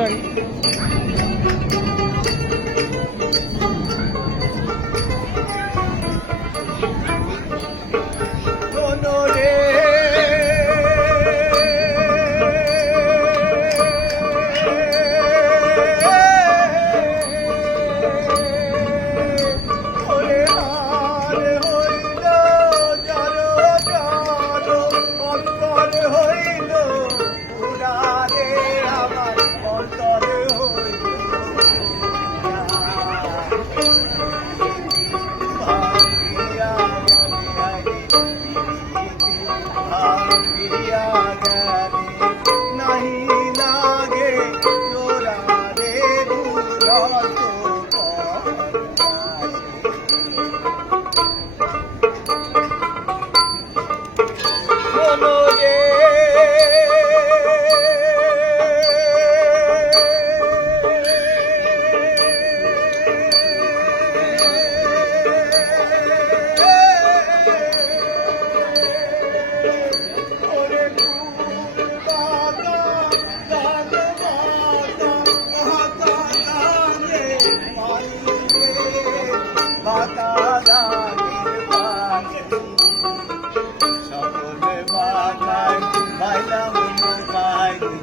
sorry.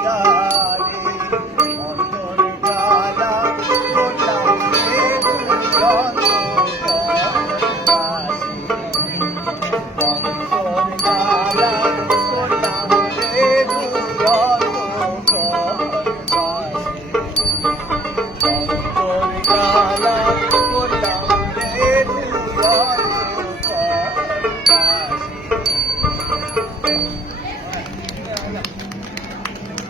Yeah.